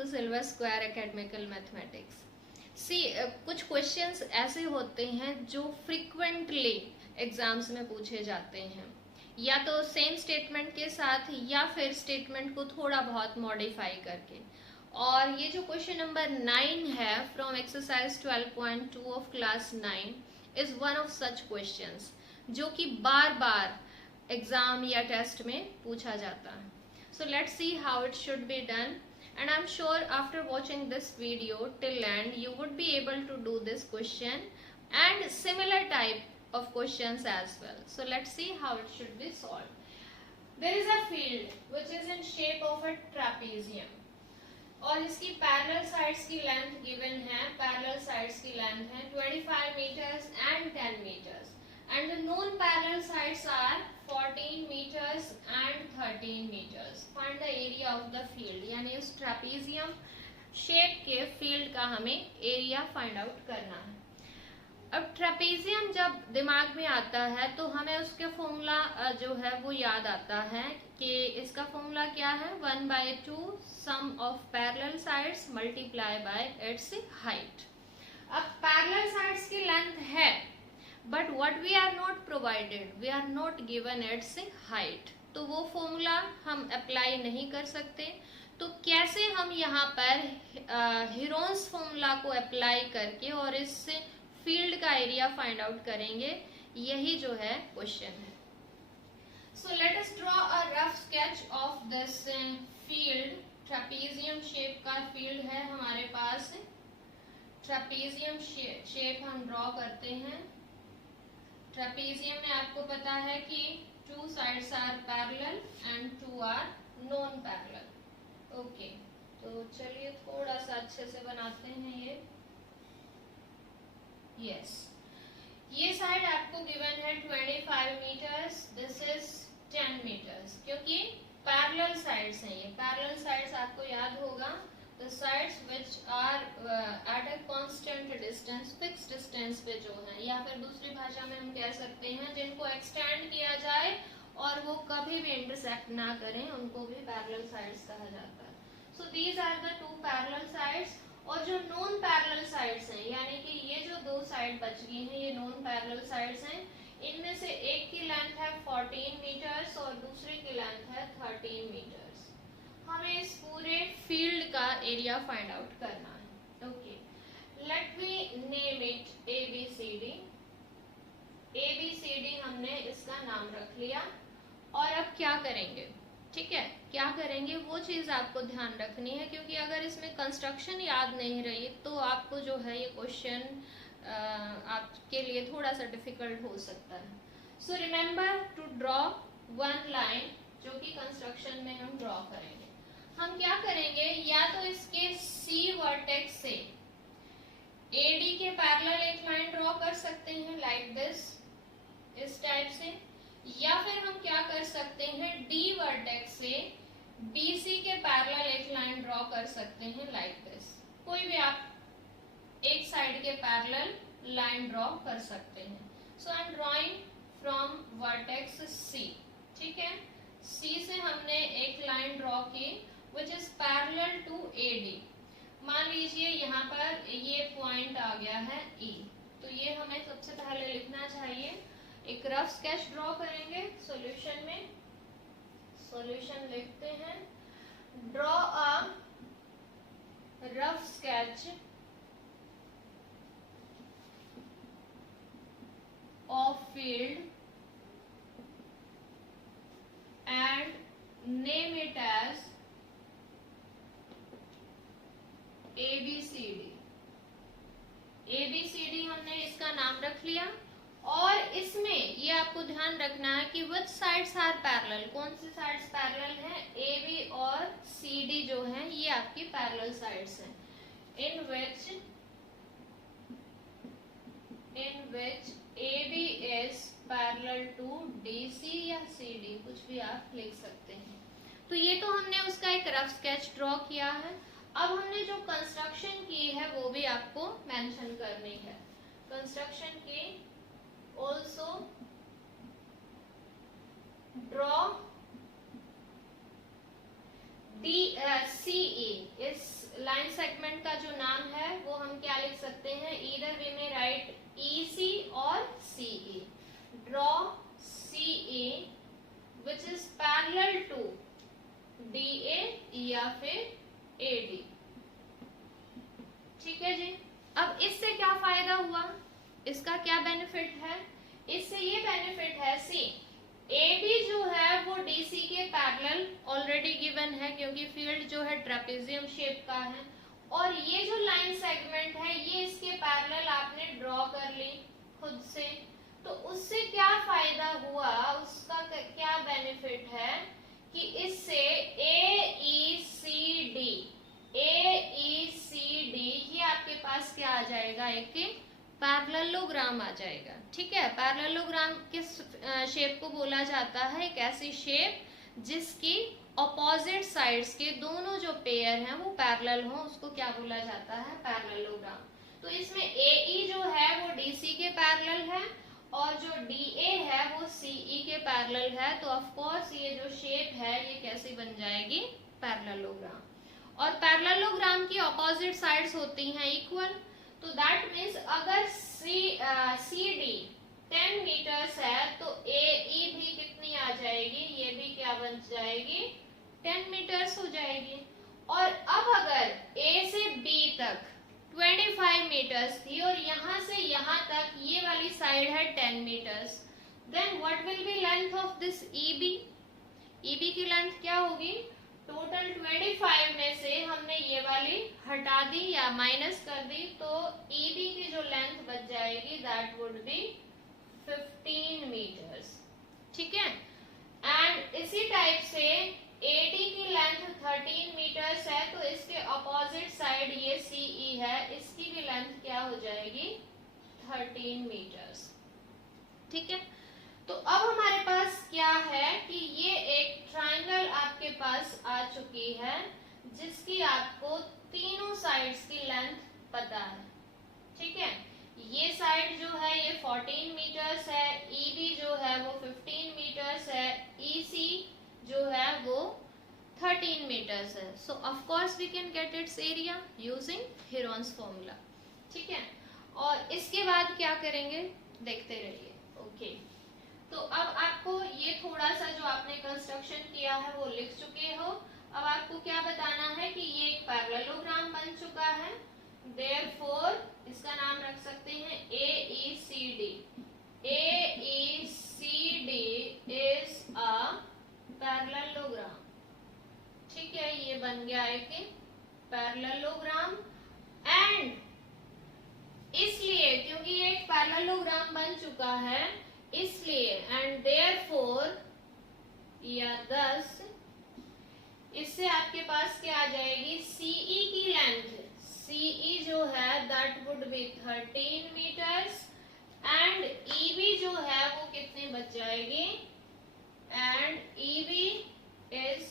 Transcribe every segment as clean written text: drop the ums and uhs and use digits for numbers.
To silver square academical mathematics. कुछ questions ऐसे होते हैं जो फ्रिक्वेंटली एग्जाम्स में पूछे जाते हैं, या तो सेम स्टेटमेंट के साथ या फिर स्टेटमेंट को थोड़ा बहुत मॉडिफाई करके। और ये जो क्वेश्चन नंबर 9 है from exercise 12.2 of class 9 is one of such questions जो कि बार बार एग्जाम या टेस्ट में पूछा जाता है। So let's see how it should be done, and I'm sure after watching this video till end you would be able to do this question and similar type of questions as well. So let's see how it should be solved. There is a field which is in shape of a trapezium और इसकी parallel sides की length given है। Parallel sides की length है 25 meters and 10 meters and the known parallel sides are 14 meters and 13 meters. Find the area of the field, यानी उस trapezium shape के field का हमें एरिया फाइंड आउट करना है। अब ट्रेपेजियम जब दिमाग में आता है तो हमें उसका फॉर्मूला जो है वो याद आता है कि इसका फॉर्मूला क्या है, 1/2 sum of parallel sides multiply by its height. अब पैरेलल साइड्स की लेंथ है but what we are not provided, we are not given its height, तो वो फॉर्मूला हम अप्लाई नहीं कर सकते। तो कैसे हम यहाँ पर हीरोन्स फॉर्मूला को अप्लाई करके और इससे फील्ड का एरिया फाइंड आउट करेंगे, यही जो है क्वेश्चन है। So let us draw a rough sketch of this field. Trapezium shape का फील्ड है हमारे पास। ट्रेपेजियम शेप हम ड्रॉ करते हैं। ट्रेपेजियम में आपको पता है कि 2 sides are parallel and 2 are non parallel. Okay, तो चलिए थोड़ा सा अच्छे से बनाते हैं ये। यस, ये साइड आपको गिवन है 25 meters, दिस इज 10 meters, क्योंकि पैरेलल साइड्स हैं। ये पैरेलल साइड्स आपको याद होगा, the sides which are at a constant distance, fixed distance पे जो है, या फिर दूसरी भाषा में हम कह सकते हैं जिनको एक्सटेंड किया जाए और वो कभी भी इंटरसेक्ट ना करें, उनको भी पैरेलल साइड्स कहा जाता है। So these are the 2 parallel sides. और जो नॉन पैरेलल साइड्स हैं, यानी कि ये जो 2 साइड बच गई हैं, ये नॉन पैरेलल साइड्स हैं। इनमें से एक की लेंथ है 14 meters और दूसरी की लेंथ है 13 meters। हमें इस पूरे फील्ड का एरिया फाइंड आउट करना है। Okay, let me name it ABCD। ABCD हमने इसका नाम रख लिया। और अब क्या करेंगे, ठीक है, क्या करेंगे वो चीज आपको ध्यान रखनी है, क्योंकि अगर इसमें कंस्ट्रक्शन याद नहीं रही तो आपको जो है ये क्वेश्चन आपके लिए थोड़ा सा डिफिकल्ट हो सकता है। So remember to draw one line, जो कि कंस्ट्रक्शन में हम ड्रॉ करेंगे। हम क्या करेंगे, या तो इसके C वर्टेक्स से AD के पैरेलल एक लाइन ड्रॉ कर सकते हैं लाइक दिस, इस टाइप से, या फिर हम क्या कर सकते हैं D वर्टेक्स से BC के पैरेलल एक लाइन ड्रॉ कर सकते हैं लाइक दिस। कोई भी आप एक साइड के पैरेलल लाइन ड्रॉ कर सकते हैं। So I am drawing from vertex C, ठीक है। C से हमने एक लाइन ड्रॉ की which is parallel to AD। मान लीजिए यहाँ पर ये पॉइंट आ गया है E, तो ये हमें सबसे पहले लिखना चाहिए। एक रफ स्केच ड्रॉ करेंगे सॉल्यूशन में। सॉल्यूशन लिखते हैं, draw a rough sketch of field and name it as ABCD। ABCD हमने इसका नाम रख लिया। और इसमें ये आपको ध्यान रखना है कि which sides are parallel, कौन सी साइड्स पैरेलल हैं, AB और CD जो हैं ये आपकी पैरेलल साइड्स हैं। in which AB is parallel to DC या CD, कुछ भी आप लिख सकते हैं। तो ये तो हमने उसका एक रफ स्केच ड्रॉ किया है। अब हमने जो कंस्ट्रक्शन की है वो भी आपको मेंशन करनी है। कंस्ट्रक्शन की ऑल्सो ड्रॉ CE, इस सेगमेंट का जो नाम है वो हम क्या लिख सकते हैं, ईदर वे में राइट EC और CE. Draw CE which is parallel to DA या फिर AD. ठीक है जी. अब इससे क्या फायदा हुआ, इसका क्या बेनिफिट है, इससे ये बेनिफिट है, सी AB जो है वो DC के पैरेलल ऑलरेडी गिवन है क्योंकि फील्ड जो है ट्रेपेजियम शेप का है, और ये जो लाइन सेगमेंट है ये इसके पैरेलल आपने ड्रॉ कर ली खुद से. तो उससे क्या फायदा हुआ, उसका क्या बेनिफिट है कि इससे AECD ये आपके पास क्या आ जाएगा, एक पैरेललोग्राम आ जाएगा. ठीक है, पैरेललोग्राम किस शेप को बोला जाता है, एक ऐसी शेप जिसकी ऑपोजिट साइड्स के दोनों जो पेयर हैं वो पैरेलल हो, उसको क्या बोला जाता है, पैरेललोग्राम. तो इसमें AE जो है वो DC के पैरेलल है और जो DA है वो CE के पैरेलल है. तो ऑफ कोर्स ये जो शेप है ये कैसी बन जाएगी, पैरेललोग्राम. और पैरेललोग्राम की ऑपोजिट साइड्स होती हैं इक्वल. तो दैट मीन्स अगर CD 10 मीटर्स है तो AE भी कितनी आ जाएगी, ये भी क्या बन जाएगी, 10 मीटर्स हो जाएगी. और अब अगर A से B तक 25 मीटर्स थी और यहां से यहां तक ये वाली साइड है 10 metres, then what will be length of this EB. EB की लेंथ क्या होगी, टोटल 25 में से हमने ये वाली हटा दी या माइनस कर दी, तो EB की जो लेंथ बच जाएगी दैट वुड बी 15 मीटर्स. ठीक है. एंड इसी टाइप से AD की लेंथ 13 मीटर्स है, तो इसके ऑपोजिट साइड ये CE है, इसकी भी लेंथ क्या हो जाएगी, 13 मीटर्स. ठीक है. तो अब हमारे पास क्या है कि ये एक ट्रायंगल आपके पास आ चुकी है जिसकी आपको तीनों साइड्स की लेंथ पता है. ठीक है. ये साइड जो है ये 14 मीटर्स है, EB जो है वो 15 मीटर्स है, EC जो है वो 13 मीटर्स है. So of course we can get its area using Heron's formula. ठीक है. और इसके बाद क्या करेंगे, देखते रहिए. ओके. तो अब आपको ये थोड़ा सा जो आपने कंस्ट्रक्शन किया है वो लिख चुके हो. अब आपको क्या बताना है कि ये एक पैरेललोग्राम बन चुका है. देयरफॉर इसका नाम रख सकते हैं AECD. AECD is a parallelogram. ठीक है, ये बन गया एक पैरेललोग्राम. एंड इसलिए क्योंकि ये एक पैरेललोग्राम बन चुका है इसलिए एंड देयरफॉर या thus इससे आपके पास क्या आ जाएगी, CE की लेंथ, CE जो है that would be 13 metres and EB जो है वो कितने बच जाएगी, एंड EB इज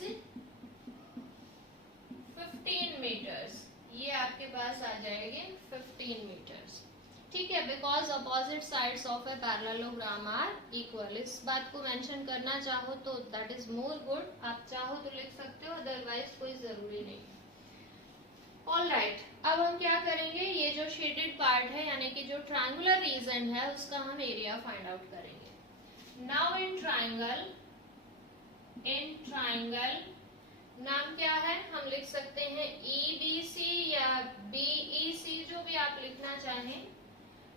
15 मीटर्स. ये आपके पास आ जाएगी 15 मीटर्स. ठीक है, because opposite sides of a parallelogram are equal. इस बात को मेंशन करना चाहो तो दैट इज मोर गुड. आप चाहो तो लिख सकते हो, अदरवाइज कोई जरूरी नहीं. ऑलराइट, अब हम क्या करेंगे, ये जो शेडेड पार्ट है यानी कि जो ट्रायंगुलर रीजन है उसका हम एरिया फाइंड आउट करेंगे. नाउ इन ट्रायंगल नाम क्या है, हम लिख सकते हैं EBC या BEC, जो भी आप लिखना चाहें.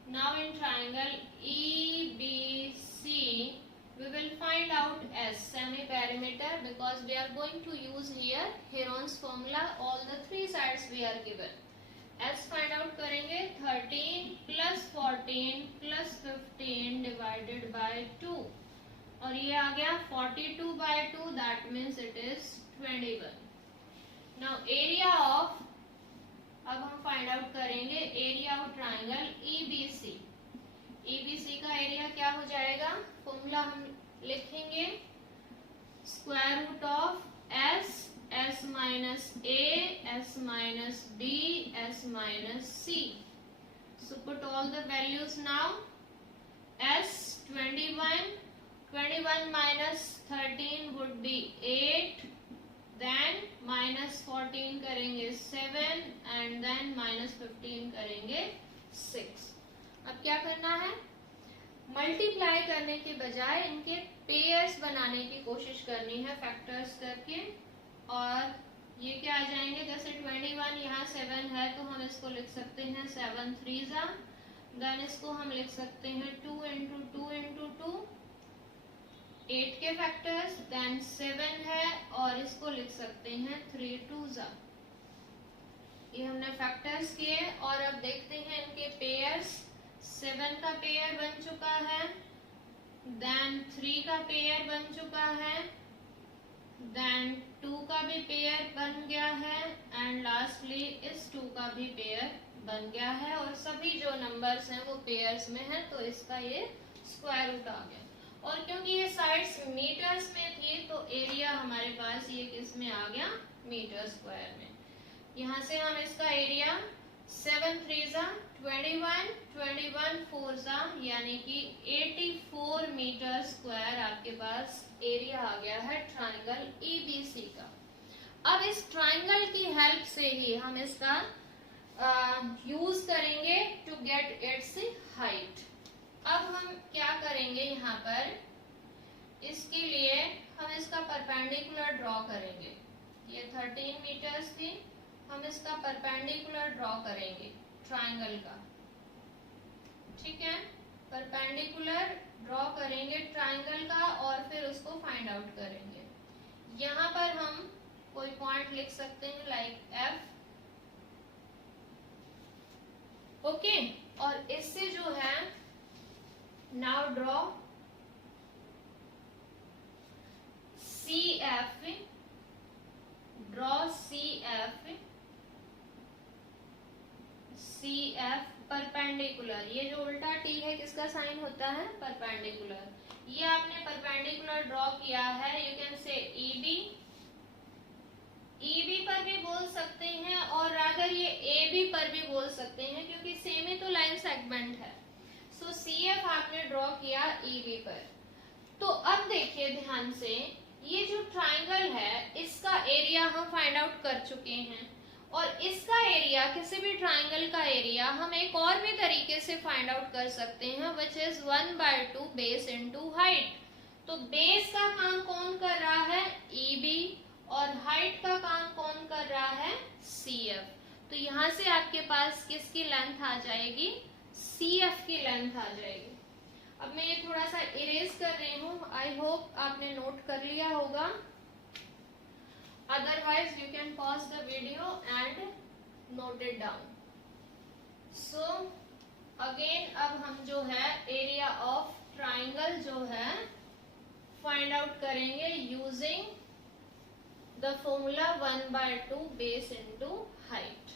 Now in triangle EBC we will find out as semi-perimeter because we are going to use here Heron's formula. All the three sides we are given. S find out करेंगे 13 plus 14 plus 15 divided by 2 और ये आ गया 42 by 2, that means it is 21. Now area of, अब हम find out करेंगे area of triangle EBC. EBC का area क्या हो जाएगा, फॉर्मूला हम लिखेंगे square root of S minus A, S minus B, S minus C. So put all the values now. S 21 minus 13 would be 8. Then minus 14 करेंगे 7 and then -15 करेंगे 6। अब क्या करना है, मल्टीप्लाई करने के बजाय इनके पेयर्स बनाने की कोशिश करनी है फैक्टर्स करके। और ये क्या आ जाएंगे, जैसे 21 यहाँ 7 है तो हम इसको लिख सकते हैं 7 3 देन इसको हम लिख सकते हैं 2 इंटू 2 इंटू 2 8 के फैक्टर्स, देन 7 है और इसको लिख सकते हैं 3 2 ये हमने फैक्टर्स किए। और अब देखते हैं इनके पेयर्स। 7 का पेयर बन चुका है, देन 3 का पेयर बन चुका है, देन 2 का भी पेयर बन गया है एंड लास्टली इस 2 का भी पेयर बन गया है। और सभी जो नंबर्स हैं वो पेयर्स में है तो इसका ये स्क्वायर रूट आ गया। और क्योंकि ये साइड्स मीटर्स में थी तो एरिया हमारे पास ये किस में आ गया, मीटर स्क्वायर में। यहाँ से हम इसका एरिया 7 3 21 21 4 यानी कि 84 मीटर स्क्वायर आपके पास एरिया आ गया है ट्राइंगल EBC का। अब इस ट्राइंगल की हेल्प से ही हम इसका यूज करेंगे टू गेट इट्स हाइट। अब हम क्या करेंगे, यहाँ पर इसके लिए हम इसका परपेंडिकुलर ड्रॉ करेंगे। ये 13 मीटर्स थी, हम इसका परपेंडिकुलर ड्रॉ करेंगे ट्राइंगल का, ठीक है। परपेंडिकुलर ड्रॉ करेंगे ट्राइंगल का और फिर उसको फाइंड आउट करेंगे। यहाँ पर हम कोई पॉइंट लिख सकते हैं लाइक F, ओके। और इससे जो है now draw CF, draw CF perpendicular. ये जो उल्टा टी है किसका साइन होता है, परपेंडिकुलर। ये आपने परपेंडिकुलर ड्रॉ किया है, यू कैन से EB पर भी बोल सकते हैं और रादर ये AB पर भी बोल सकते हैं क्योंकि सेम ही तो लाइन सेगमेंट है। सो CF आपने ड्रॉ किया EB पर। तो अब देखिए ध्यान से, ये जो ट्राइंगल है इसका एरिया हम फाइंड आउट कर चुके हैं और इसका एरिया, किसी भी ट्राइंगल का एरिया हम एक और भी तरीके से फाइंड आउट कर सकते हैं, which is 1/2 base into height. तो बेस का काम कौन कर रहा है, EB, और हाइट का काम कौन कर रहा है, CF। तो यहाँ से आपके पास किसकी लेंथ आ जाएगी, CF की लेंथ आ जाएगी। अब मैं ये थोड़ा सा इरेज कर रही हूँ, आई होप आपने नोट कर लिया होगा, otherwise you can pause the video and note it down. So again अब हम जो है एरिया ऑफ ट्राइंगल जो है फाइंड आउट करेंगे using the formula 1/2 base into height.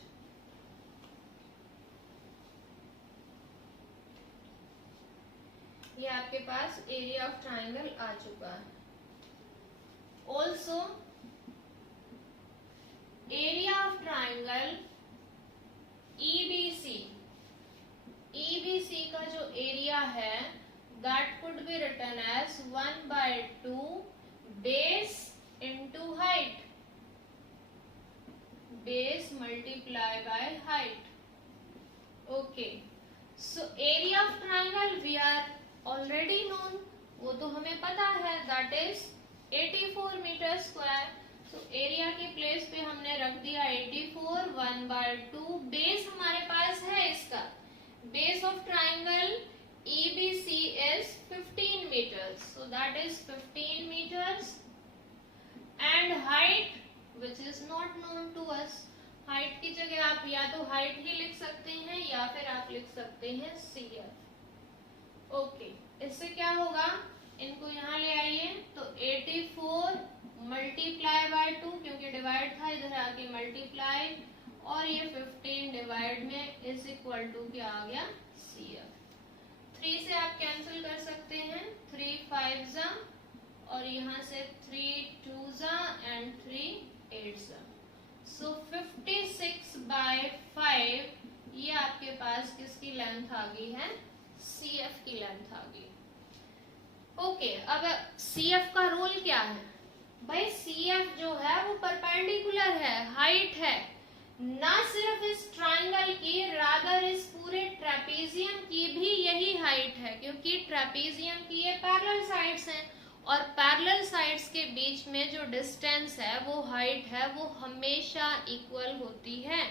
ये आपके पास एरिया ऑफ ट्राइंगल आ चुका है। Also area of triangle EBC का जो एरिया है that could be written as 1/2 base into height, base multiply by height, okay. So area of triangle we are already known, वो तो हमें पता है, दैट इज 84 मीटर स्क्वायर। तो area की प्लेस पे हमने रख दिया 84, 1/2 बेस हमारे पास है इसका, base of triangle EBC is 15 meters, so that is 15 meters, and height which is not known to us, height की जगह आप या तो height ही लिख सकते हैं या फिर आप लिख सकते हैं CF, ओके। इससे क्या होगा, इनको यहाँ ले आइए तो 84 मल्टीप्लाई बाय 2, क्योंकि डिवाइड था इधर आके मल्टीप्लाई, और ये 15 डिवाइड में इज इक्वल टू क्या आ गया, CF। 3 से आप कैंसिल कर सकते हैं, 3 5 और यहाँ से 3 2 एंड 3 8। सो 56/5 ये आपके पास किसकी लेंथ आ गई है, CF की लेंथ आ गई, ओके। अब CF का रूल क्या है भाई, CF जो है वो परपेंडिकुलर है, हाइट है, ना सिर्फ इस बल्कि रादर इस पूरे ट्रेपेजियम की भी यही हाइट है, क्योंकि ट्रेपेजियम की ये पैरेलल साइड्स हैं और पैरेलल साइड्स के बीच में जो डिस्टेंस है वो हाइट है वो हमेशा इक्वल होती है।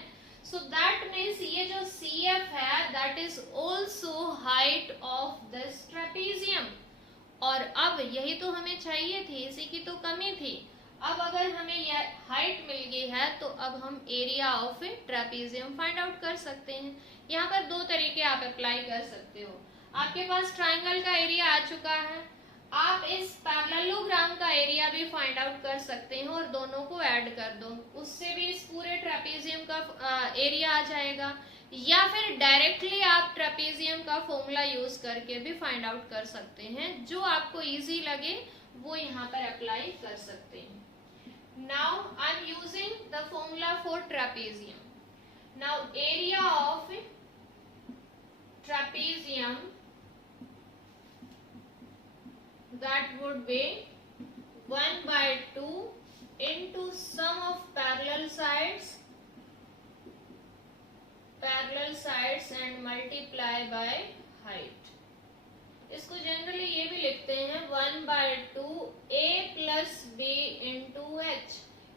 सो दैट मीन्स ये जो CF है that is also height of this trapezium. और अब यही तो हमें चाहिए थी, इसी की तो कमी थी। अब अगर हमें यह हाइट मिल गई है तो अब हम area of A trapezium find out कर सकते हैं। यहाँ पर दो तरीके आप अप्लाई कर सकते हो। आपके पास ट्राइंगल का एरिया आ चुका है, आप इस पैरेललोग्राम का एरिया भी फाइंड आउट कर सकते हो और दोनों को ऐड कर दो, उससे भी इस पूरे ट्रेपेजियम का एरिया आ जाएगा। या फिर डायरेक्टली आप ट्रेपेजियम का फॉर्मूला यूज करके भी फाइंड आउट कर सकते हैं, जो आपको इजी लगे वो यहाँ पर अप्लाई कर सकते हैं। Now I am using the formula for trapezium. Now area of trapezium that would be 1/2 into sum of parallel sides and multiply by height. इसको जनरली ये भी लिखते हैं 1/2 A plus B into H।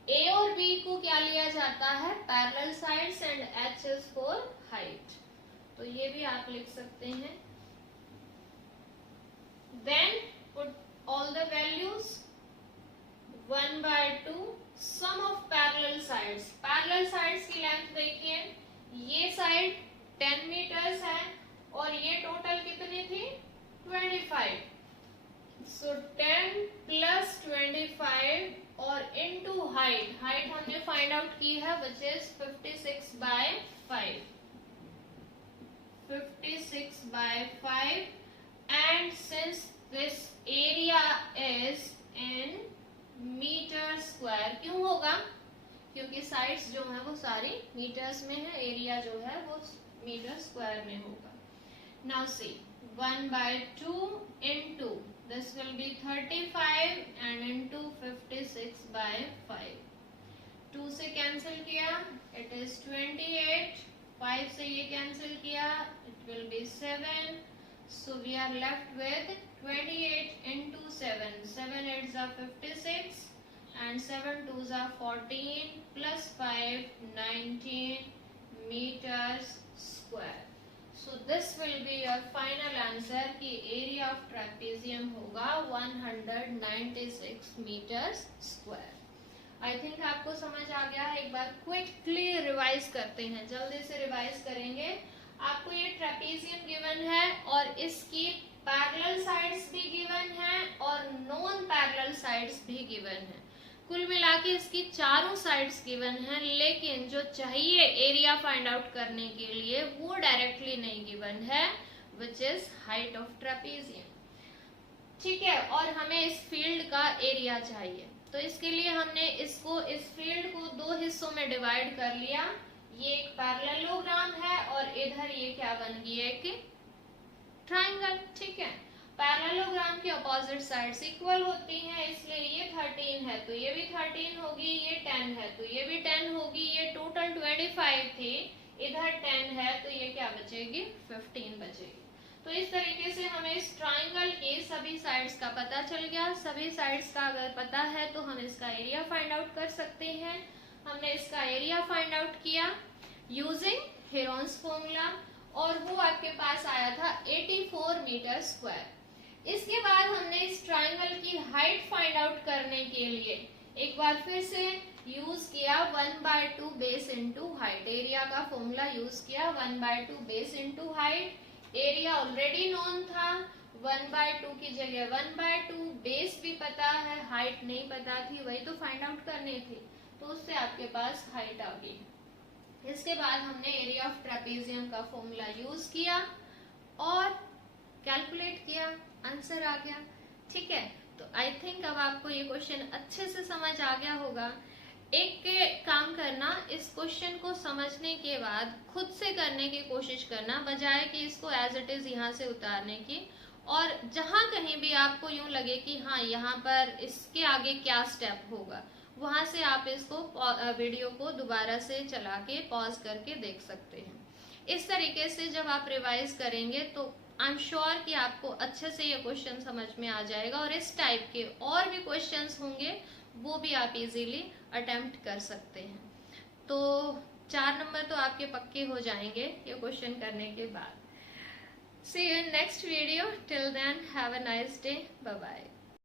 A और B को क्या लिया जाता है? Parallel sides and H is for height, तो ये भी आप लिख सकते हैं। Then put all the values 1/2 sum of parallel sides. Parallel sides की लेंथ देखिए, ये साइड 10 मीटर्स है और ये टोटल कितनी थी? 25। सो 10 प्लस 25 और इनटू हाइट, हाइट हमने फाइंड आउट की है which is 56/5, 56/5 and since this area is in metre square. क्यों होगा? क्योंकि साइड्स जो है वो सारी मीटर्स में है, एरिया जो है वो मीटर स्क्वायर में होगा। Now see 1/2 into this will be 35 and into 56/5। 2 से कैंसिल किया it is 28, 5 से ये कैंसिल किया it will be 7, so we are left with 28 into 7, 7 8s are 56 and 7 2s are 14 plus 5 19 meters square। So this will be your final answer कि area of trapezium होगा 196 meters square। I think आपको समझ आ गया है। एक बार quickly revise करते हैं, जल्दी से रिवाइज करेंगे। आपको ये ट्रेपेजियम गिवन है और इसकी पैरेलल साइड्स भी गिवन है और नॉन पैरेलल साइड्स भी गिवन है। कुल मिला के इसकी चारों साइड्स गिवन है, लेकिन जो चाहिए एरिया फाइंड आउट करने के लिए वो डायरेक्टली नहीं गिवन है, which is height of trapezium. ठीक है, और हमें इस फील्ड का एरिया चाहिए, तो इसके लिए हमने इस फील्ड को दो हिस्सों में डिवाइड कर लिया। ये एक पैरेललोग्राम है और इधर ये क्या बन गई है कि ट्राइंगल। ठीक है, पैरेललोग्राम की अपोजिट साइड्स इक्वल होती हैं, इसलिए ये 13 है तो ये भी 13 होगी, ये 10 है तो ये भी 10 होगी, ये टोटल 25 थी, इधर 10 है तो ये क्या बचेगी? 15 बचेगी। तो इस तरीके से हमें इस ट्राइंगल के सभी साइड्स का पता चल गया। सभी साइड्स का अगर पता है तो हम इसका एरिया फाइंड आउट कर सकते हैं। हमने इसका एरिया फाइंड आउट किया यूजिंग हेरोन्स फॉर्मूला और वो आपके पास आया था 84 मीटर स्क्वायर। इसके बाद हमने इस ट्राइंगल की हाइट फाइंड आउट करने के लिए एक बार फिर से यूज किया 1/2 बेस इनटू हाइट। एरिया का फॉर्मूला यूज किया 1/2 base into height. Area already known था, 1/2 की जगह 1/2, बेस भी पता है, हाइट नहीं पता थी, वही तो फाइंड आउट करनी थी, तो उससे आपके पास हाइट आ गई। इसके बाद हमने एरिया ऑफ ट्रेपेजियम का फॉर्मूला यूज किया और कैलकुलेट किया, आंसर आ गया। ठीक है, तो आई थिंक अब आपको ये क्वेश्चन अच्छे से समझ आ गया होगा। एक काम करना, इस क्वेश्चन को समझने के बाद खुद से करने की कोशिश करना, बजाय कि इसको एज इट इज यहाँ से उतारने की। और जहां कहीं भी आपको यूं लगे कि हाँ यहाँ पर इसके आगे क्या स्टेप होगा, वहां से आप इसको वीडियो को दोबारा से चला के पॉज करके देख सकते हैं। इस तरीके से जब आप रिवाइज करेंगे तो आई एम श्योर कि आपको अच्छे से ये क्वेश्चन समझ में आ जाएगा, और इस टाइप के और भी क्वेश्चंस होंगे वो भी आप इजीली अटेम्प्ट कर सकते हैं। तो 4 नंबर तो आपके पक्के हो जाएंगे ये क्वेश्चन करने के बाद। See you in next video, till then have a nice day, bye bye.